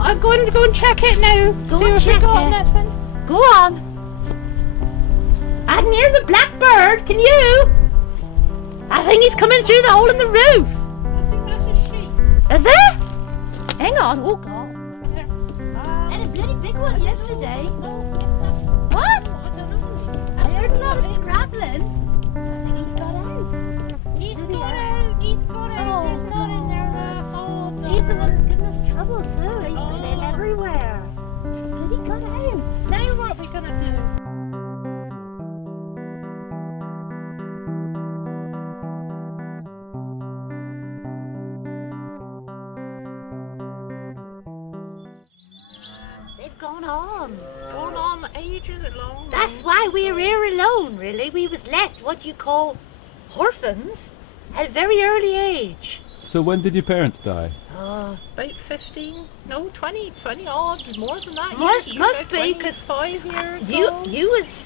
I'm going to go and check it now. Go See and if we check got it. anything. Go on. I can hear the blackbird. Can you? I think he's coming through the hole in the roof. I think that's a sheep. Is it? Hang on. Oh God. And a Um, bloody big one yesterday. no, What? I don't know. I heard a lot of scrabbling. I think he's got out. He's Did he? got out. He's got out. Oh, He's not in there now. Oh, no. He's the one that's giving us trouble too. He's been in Oh. everywhere. Bloody got out. Now what are we going to do? They've gone on. Going on ages long. That's why we're here alone, really. We was left what you call orphans at a very early age. So when did your parents die? Oh, About 15, no, 20 odd, more than that. Must- years, must about be, 'cause 25 years you old. was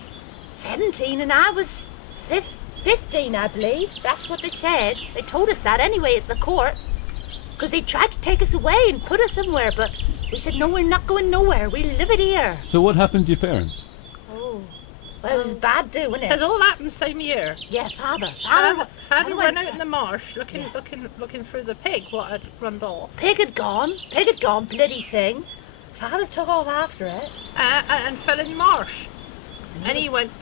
17 and I was 15, I believe. That's what they said. They told us that anyway at the court. Because they tried to take us away and put us somewhere, but we said, no, we're not going nowhere. We live it here. So what happened to your parents? Oh, well, it was bad too, wasn't Because it? all happened the same year. Yeah, Father Father went went out in the marsh looking for the pig what had run off. Pig had gone, bloody thing. Father took off after it. And fell in the marsh. And he went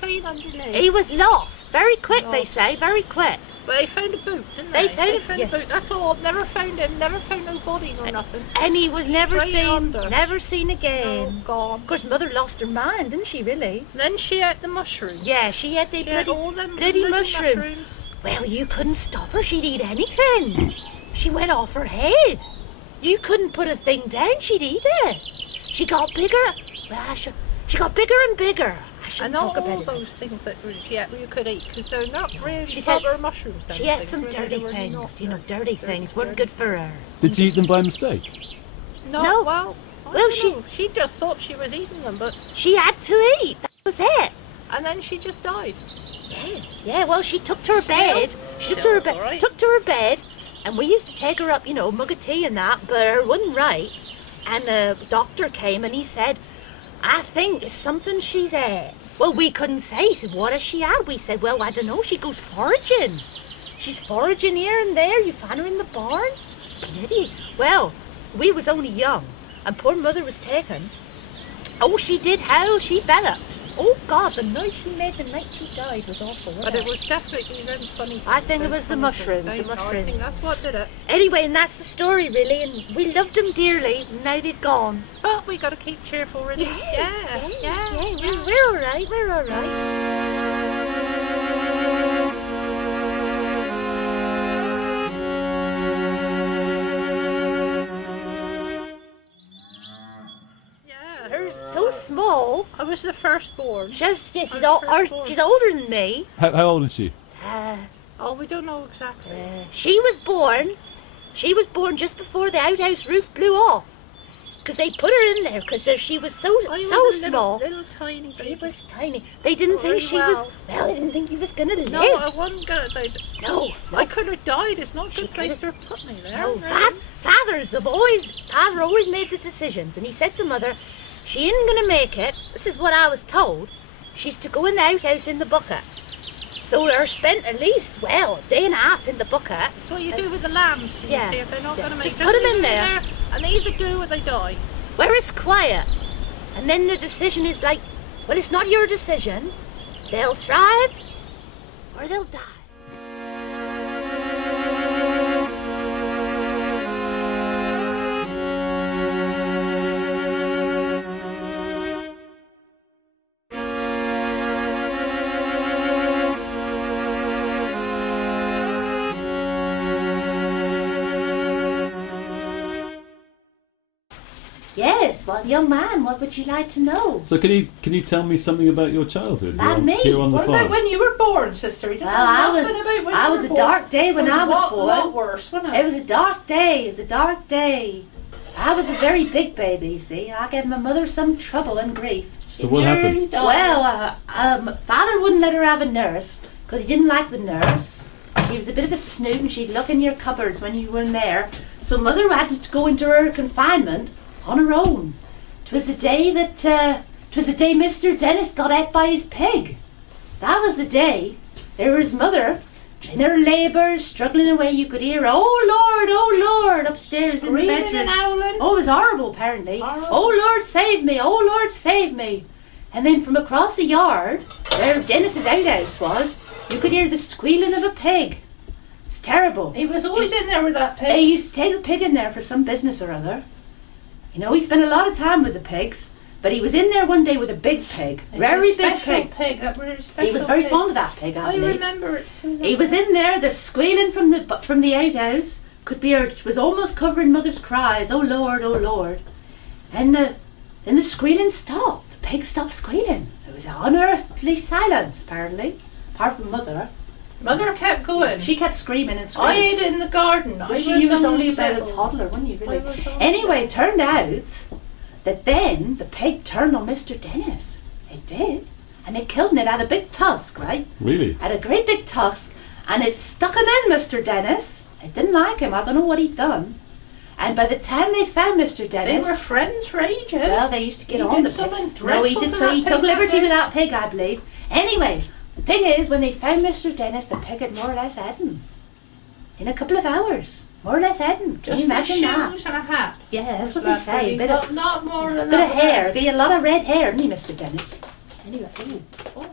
clean underneath. He was lost. Very quick, they Lost. say, very quick. But they found a boot, didn't they? They found it, a yeah. boot. That's all. Never found him. Never found no body nor nothing. And he was never Straight seen, under. never seen Oh, again. gone. Of course, Mother lost her mind, didn't she, really? Then she ate the mushrooms. Yeah, she had the She ate bloody, all them bloody little mushrooms. Well, you couldn't stop her. She'd eat anything. She went off her head. You couldn't put a thing down. She'd eat it. She got bigger. Well, she got bigger and bigger. I And shouldn't not talk all about it. those things that she ate you could eat, because they're not really She said bugger mushrooms. them She had things, some really. dirty They were things, not you know, dirty things. Weren't dirty. good for her. Did she eat them by mistake? No, No. well, Well, she just thought she was eating them, but She had to eat. That was it. and then she just died. Yeah, well, she took to her Still? bed. She took to her Still, bed. all right. Took to her bed, and we used to take her up, you know, mug of tea and that, but her wasn't right. And the doctor came and he said, I think it's something she's ate. Well, we couldn't say. He said, what has she had? We said, well, I don't know. She goes foraging. She's foraging here and there. You find her in the barn. Bloody. Well, we was only young, and poor Mother was taken. Oh, she did howl. She bellowed. Oh, God, the noise she made the night she died was awful. But it was definitely them funny. I think it them was the funny mushrooms, things. the I mushrooms. think that's what did it. Anyway, and that's the story, really, and we loved them dearly, and now they've gone. But we got to keep cheerful, really. Yeah. We're all right, we're all right. Yeah. They're so small. I was the firstborn. She's I'm firstborn. she's older than me. How old is she? Oh, we don't know exactly. She was born just before the outhouse roof blew off. Because they put her in there because she was so Oh, you was a small. little tiny She baby. was tiny. They didn't Oh, think very she was. well. Well, they didn't think she was gonna live. No, I wasn't gonna. No, I could have died. It's not a She good place to could've- put me there. No, really. Father always made the decisions, and he said to Mother, she isn't going to make it. This is what I was told. She's to go in the outhouse in the bucket. So they're spent at least, well, a day and a half in the bucket. That's what you do with the lambs. You Yeah. see, if they're not Yeah. going to make Just it, put 'em leave in 'em there. and they either do or they die. Where it's quiet. And then the decision is like, well, it's not your decision. They'll thrive or they'll die. Yes, well, young man, what would you like to know? So can you tell me something about your childhood? About here on- me? Here on the What farm? about when you were born, sister? You don't Well, know I was nothing about when I you was were a born. dark day when It I was a born. lot worse, wasn't It was a dark day. It was a dark day. I was a very big baby, you see. I gave my mother some trouble and grief. So what happened? Well, Father wouldn't let her have a nurse because he didn't like the nurse. She was a bit of a snoot and she'd look in your cupboards when you weren't there. So Mother had to go into her confinement on her own. 'Twas the day Mr. Dennis got ate by his pig. That was the day. There was Mother in her labour, struggling away. You could hear, oh Lord, upstairs in the Screaming bedroom. and howling. Oh, it was horrible, apparently. Horrible. Oh Lord, save me! Oh Lord, save me! And then from across the yard, where Dennis's outhouse was, you could hear the squealing of a pig. It's terrible. He was always in there with that pig. They used to take the pig in there for some business or other. You know, he spent a lot of time with the pigs, but he was in there one day with a big pig, very big pig. That really special He was very pig. fond of that pig, I I believe. remember it. He was in there, the squealing from the outhouse could be heard. It was almost covering Mother's cries. Oh Lord, oh Lord. And then the squealing stopped. The pig stopped squealing. There was unearthly silence, apparently, apart from Mother. Mother kept going. She kept screaming and I screaming. ate in the garden. But you was only about a toddler, wasn't you, really? Anyway, it turned out that then the pig turned on Mr. Dennis. It did. And it killed him. It had a big tusk, right? Really? Had a great big tusk. And it stuck him in, Mr. Dennis. It didn't like him. I don't know what he'd done. And by the time they found Mr. Dennis... They were friends for ages. Well, they used to get He on did the something pig. No, he dreadful did to so. that He pig took that liberty day. with that pig, I believe. Anyway, the thing is, when they found Mr. Dennis, the pig had more or less had him. In a couple of hours. More or less had him. Can Just you the imagine shoes that? and a hat. Yeah, that's what they That's say. really not more than Bit that. of hair. He had a lot of red hair, didn't he, Mr. Dennis? Anyway, ooh. Oh.